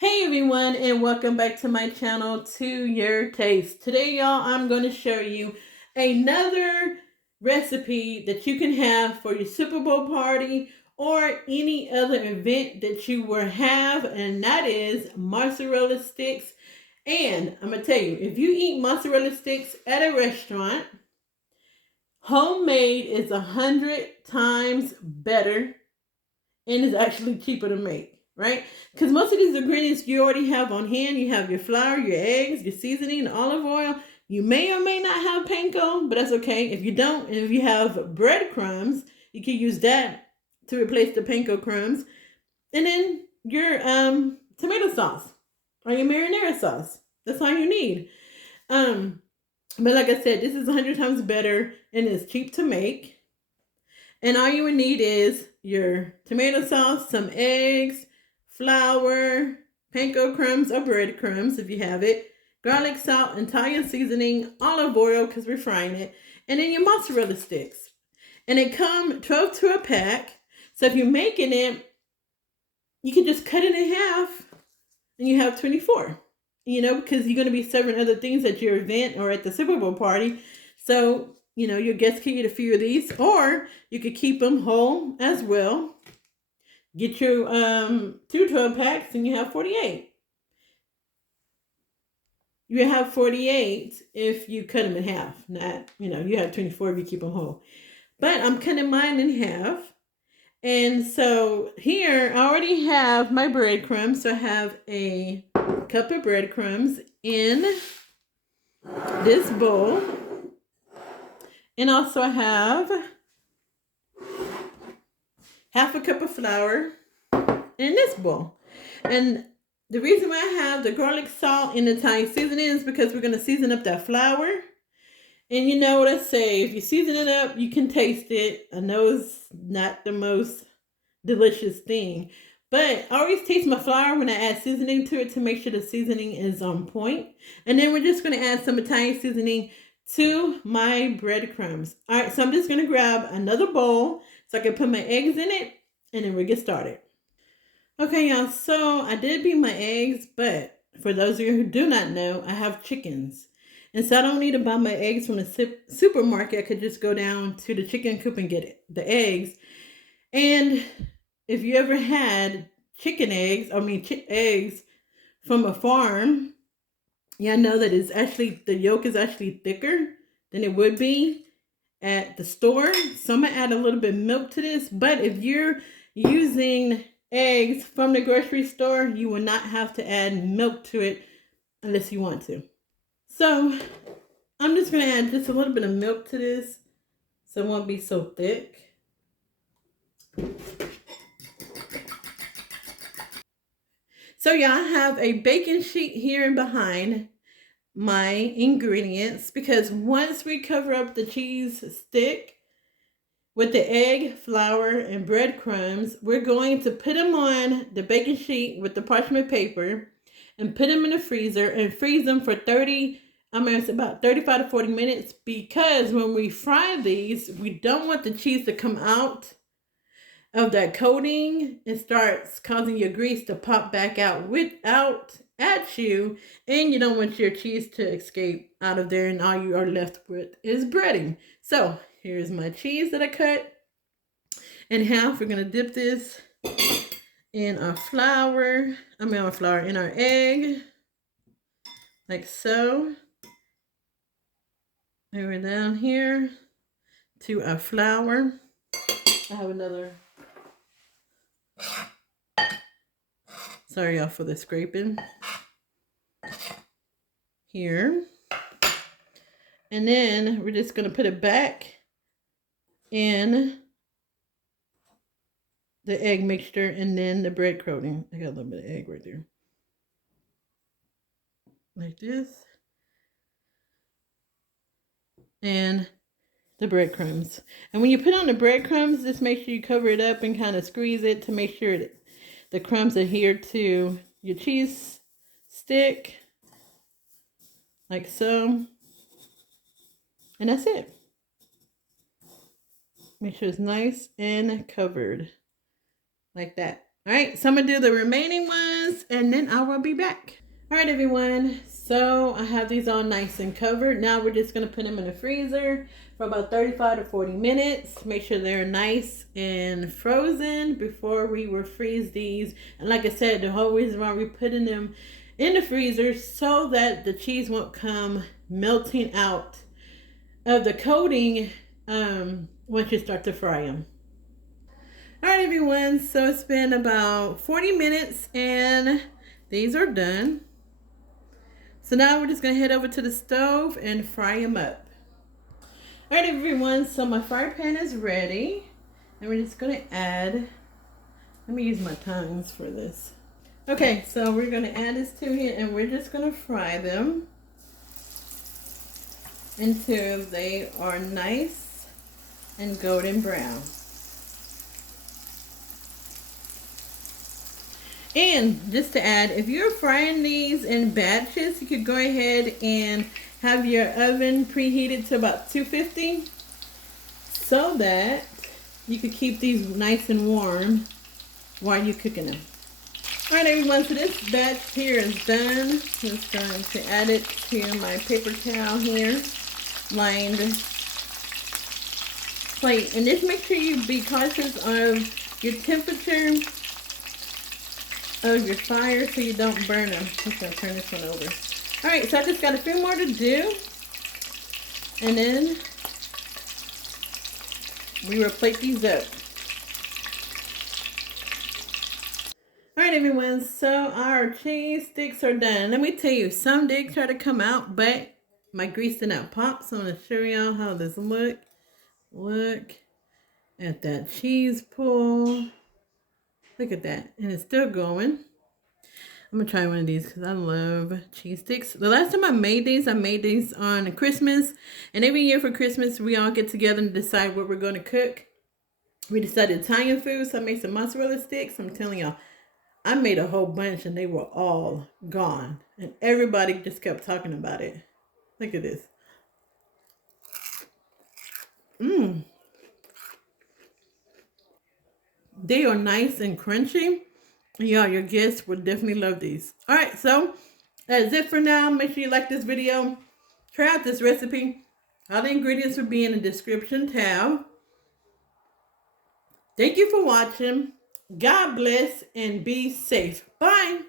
Hey everyone, and welcome back to my channel, To Your Taste. Today, y'all, I'm going to show you another recipe that you can have for your Super Bowl party or any other event that you will have, and that is mozzarella sticks. And I'm going to tell you, if you eat mozzarella sticks at a restaurant, homemade is 100 times better and is actually cheaper to make, right? Because most of these ingredients you already have on hand. You have your flour, your eggs, your seasoning, olive oil. You may or may not have panko, but that's okay. If you don't, and if you have breadcrumbs, you can use that to replace the panko crumbs. And then your tomato sauce or your marinara sauce. That's all you need. But like I said, this is 100 times better and it's cheap to make. And all you would need is your tomato sauce, some eggs, flour, panko crumbs or breadcrumbs if you have it, garlic, salt, Italian seasoning, olive oil because we're frying it, and then your mozzarella sticks. And they come 12 to a pack. So if you're making it, you can just cut it in half and you have 24. Because you're going to be serving other things at your event or at the Super Bowl party. So your guests can eat a few of these, or you could keep them whole as well. Get your 2 12-packs and you have 48. You have 48 if you cut them in half. Not, you have 24 if you keep them whole. But I'm cutting mine in half. And so here I already have my breadcrumbs. So I have a cup of breadcrumbs in this bowl. And also I have half a cup of flour in this bowl. And the reason why I have the garlic, salt, and Italian seasoning is because we're going to season up that flour. And you know what I say, if you season it up, you can taste it. I know it's not the most delicious thing, but I always taste my flour when I add seasoning to it to make sure the seasoning is on point. And then we're just going to add some Italian seasoning to my breadcrumbs. All right, so I'm just going to grab another bowl so I can put my eggs in it, and then we'll get started. Okay, y'all, so I did beat my eggs, but for those of you who do not know, I have chickens. And so I don't need to buy my eggs from the supermarket. I could just go down to the chicken coop and get the eggs. And if you ever had eggs from a farm, I know that the yolk is actually thicker than it would be at the store. So I'm going to add a little bit of milk to this. But if you're using eggs from the grocery store, you will not have to add milk to it unless you want to. So I'm just going to add just a little bit of milk to this so it won't be so thick. So yeah, I have a baking sheet here and behind my ingredients, because once we cover up the cheese stick with the egg, flour, and breadcrumbs, we're going to put them on the baking sheet with the parchment paper and put them in the freezer and freeze them for it's about 35 to 40 minutes, because when we fry these, we don't want the cheese to come out of that coating. It starts causing your grease to pop back out at you, and you don't want your cheese to escape out of there, and all you are left with is breading. So here's my cheese that I cut in half. We're going to dip this in our in our egg, like so. And we're down here to our flour. I have another. Sorry, y'all, for the scraping. Here. And then we're just going to put it back in the egg mixture and then the bread coating. I got a little bit of egg right there. Like this. And the breadcrumbs. And when you put on the breadcrumbs, just make sure you cover it up and kind of squeeze it to make sure that the crumbs adhere to your cheese stick. Like so. And that's it. Make sure it's nice and covered. Like that. All right, so I'm gonna do the remaining ones and then I will be back. All right, everyone. So I have these all nice and covered. Now we're just gonna put them in the freezer for about 35 to 40 minutes. Make sure they're nice and frozen before we will freeze these. And like I said, the whole reason why we're putting them in the freezer so that the cheese won't come melting out of the coating once you start to fry them. All right, everyone, so it's been about 40 minutes and these are done. So now we're just gonna head over to the stove and fry them up. All right, everyone, so my fry pan is ready. And we're just gonna add, let me use my tongs for this. Okay, so we're gonna add this to here and we're just gonna fry them until they are nice and golden brown. And just to add, if you're frying these in batches, you could go ahead and have your oven preheated to about 250 so that you could keep these nice and warm while you're cooking them. All right, everyone, so this batch here is done. I'm just going to add it to my paper towel here, lined plate. And just make sure you be cautious of your temperature of your fire so you don't burn them. I'm just going to turn this one over. All right, so I just got a few more to do. And then we will plate these up. All right, everyone, so our cheese sticks are done. Let me tell you, some did try to come out, but my grease did not pop. So I'm going to show y'all how this look. Look at that cheese pull. Look at that. And it's still going. I'm gonna try one of these because I love cheese sticks. The last time I made these on Christmas. And every year for Christmas, we all get together and decide what we're gonna cook. We decided Italian food, so I made some mozzarella sticks. I'm telling y'all, I made a whole bunch and they were all gone. And everybody just kept talking about it. Look at this. They are nice and crunchy. Yeah, your guests would definitely love these. All right, so that's it for now. Make sure you like this video. Try out this recipe. All the ingredients will be in the description tab. Thank you for watching. God bless and be safe. Bye.